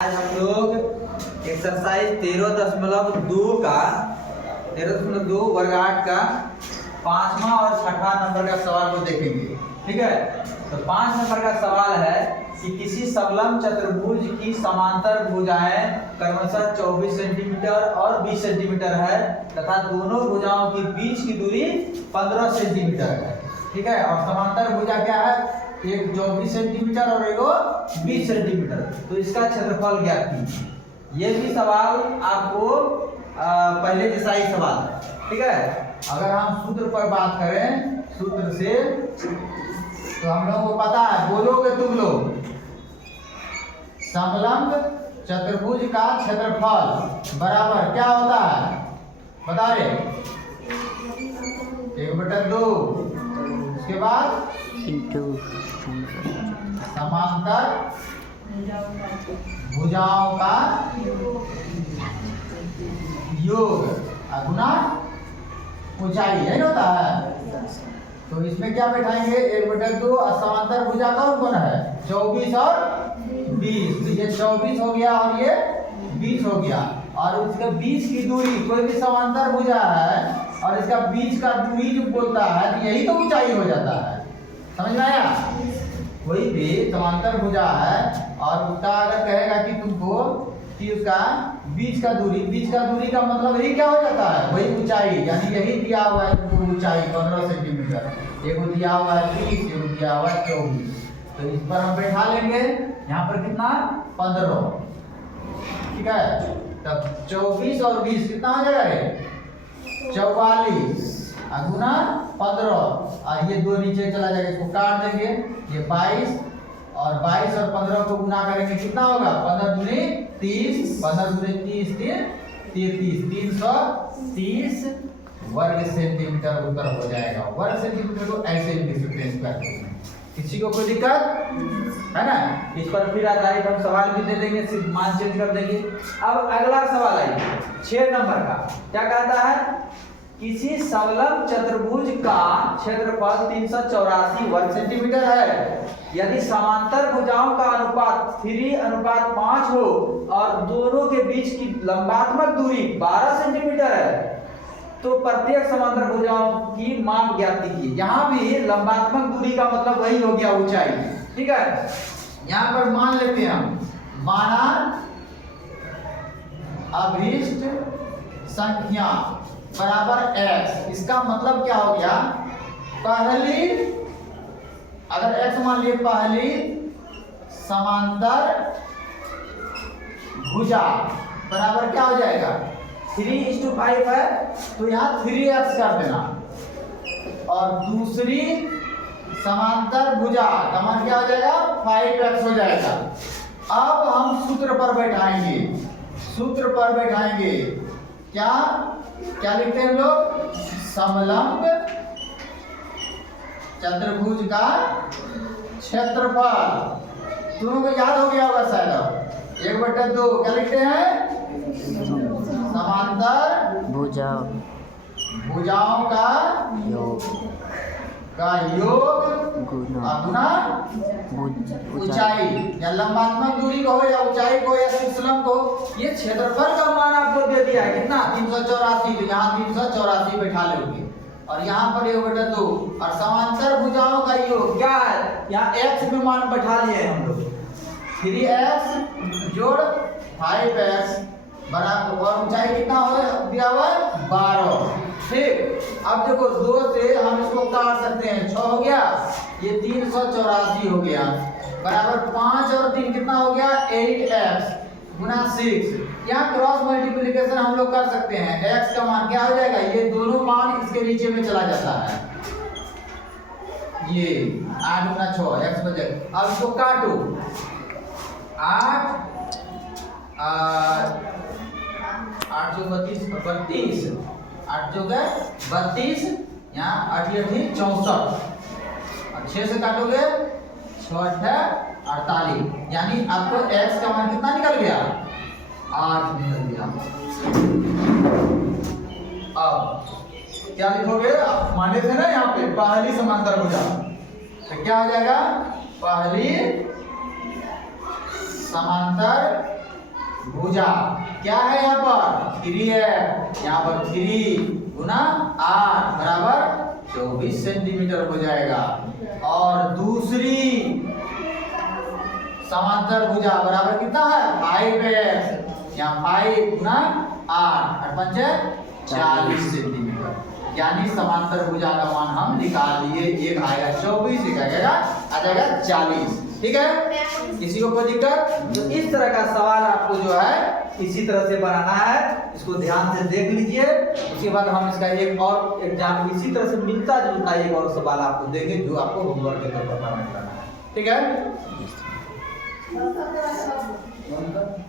आज हम लोग एक्सरसाइज 13.2 का 13.2 वर्ग 8 का 5वां और 6वां नंबर का सवाल को देखेंगे। ठीक है, तो 5 नंबर का सवाल है कि किसी समलंब चतुर्भुज की समांतर भुजाएं क्रमशः 24 सेंटीमीटर और 20 सेंटीमीटर है तथा दोनों भुजाओं के बीच की दूरी 15 सेंटीमीटर है। ठीक है, और समांतर भुजा क्या है, एक 24 सेंटीमीटर और एक 20 सेंटीमीटर। तो इसका क्षेत्रफल ज्ञात कीजिए। ये भी सवाल आपको पहले जैसा ही सवाल है। ठीक है, अगर हम सूत्र पर बात करें, सूत्र से तो हम लोगों को पता है, बोलोगे तुम लोग, समलंब चतुर्भुज का क्षेत्रफल बराबर क्या होता है, बता रहे, 1/2। उसके बाद समांतर भुजाओं का योग गुना ऊंचाई, यही होता है। तो इसमें क्या बैठाएंगे, 1/2 और समांतर भुजा कौन कौन है, 24 और 20। तो ये 24 हो गया और ये 20 हो गया, और उसके बीच की दूरी, कोई भी समांतर भुजा है और इसका बीच का दूरी जो बोलता है तो यही तो ऊंचाई हो जाता है। समझ में आया? कोई भी समांतर भुजा है और उसका अगर कहेगा कि तुमको कि उसका बीच का दूरी का मतलब यही क्या हो जाता है, वही ऊंचाई, यानी यही दिया हुआ है तुमको ऊंचाई 15 सेंटीमीटर। एक दिया हुआ है 30, एक दिया हुआ है 24। तो इस पर हम बैठा लेंगे, यहाँ पर कितना, 15। ठीक है, तब 24 और 20 कितना हो जाएगा, 44 गुना 15, और ये 2 नीचे चला जाएगा, इसको काट देंगे, ये 22 और 15 को गुना करेंगे, कितना होगा, 15 दूनी 30, 15 दूनी 30, 330 वर्ग सेंटीमीटर उत्तर हो जाएगा। वर्ग सेंटीमीटर को ऐसे भी लिख सकते हैं स्क्वायर में। किसी को कोई दिक्कत है ना? इस पर फिर आधारित हम सवाल भी दे देंगे, सिर्फ मान चेंज कर देंगे। अब अगला सवाल आइए 6 नंबर का, क्या कहता है, किसी समलंब चतुर्भुज का क्षेत्रफल 384 वर्ग सेंटीमीटर है। यदि समांतर भुजाओं का अनुपात 3:5 हो और दोनों के बीच की लंबात्मक दूरी 12 सेंटीमीटर है, तो प्रत्येक समांतर भुजाओं की माप ज्ञात कीजिए। यहाँ भी लंबात्मक दूरी का मतलब वही हो गया ऊंचाई। ठीक है, यहाँ पर मान लेते हैं हम, माना अभीष्ट संख्या बराबर x। इसका मतलब क्या हो गया, पहली, अगर x मान लिए, पहली समांतर भुजा बराबर क्या हो जाएगा, 3:5 है तो यहाँ 3x कर देना, और दूसरी समांतर भुजा का मान क्या हो जाएगा, 5x हो जाएगा। अब हम सूत्र पर बैठाएंगे, क्या लिखते हैं लोग, समलंब चतुर्भुज का क्षेत्रफल। दोनों को याद हो गया होगा शायद। 1/2 क्या लिखते हैं, समांतर भुजाओं का योग गुना ऊंचाई, या लंबात्मक दूरी को या ऊंचाई को या समलंब को। ये क्षेत्रफल का मान आपको दे दिया है, कितना, 384। तो यहाँ 384 बैठा लोगे, और यहाँ पर 1/2, और समांतर भुजाओं का योग क्या है, यहाँ x में मान बैठा लिए हम लोग, 3x जोड़ 5x बराबर, और ऊंचाई कितना हो दिया हुआ है, 12। ठीक, अब देखो 2 से हम इसको काट सकते हैं, 6 हो गया, ये 384 हो गया, बराबर 5 और 3 कितना हो गया, 8x गुना 6। यहाँ क्रॉस मल्टीप्लिकेशन हम लोग कर सकते हैं, x का मान क्या हो जाएगा, ये दोनों मान इसके नीचे में चला जाता है, ये 8 गुना 6 x बचे। अब इसको काटो, 8 8 जो 32, 8 जो गए 32, यहाँ 8 64, और 6 से काटोगे 6 48, यानी आपको x का मान कितना निकल गया, 8 निकल गया। अब क्या लिखोगे, आप माने थे ना यहाँ पे पहली समांतर भुजा, तो क्या हो जाएगा, पहली समांतर भुजा क्या है यहाँ पर 3 है, यहाँ पर 3 गुना 8 बराबर 24 सेंटीमीटर हो जाएगा। और दूसरी समांतर भुजा बराबर कितना है 5 है, यहाँ 5 गुना 8 8 पंचे 40 सेंटीमीटर। यानी समांतर भुजा का मान हम निकाल लिए, एक आएगा 24, एक आएगा आ जाएगा 40। ठीक है, किसी को कोई दिक्कत? तो इस तरह का सवाल आपको जो है इसी तरह से बनाना है, इसको ध्यान से देख लीजिए। उसके बाद हम इसका एक और एग्जाम इसी तरह से मिलता जुलता एक और सवाल आपको देंगे जो आपको होमवर्क के तौर पर करना है। ठीक है।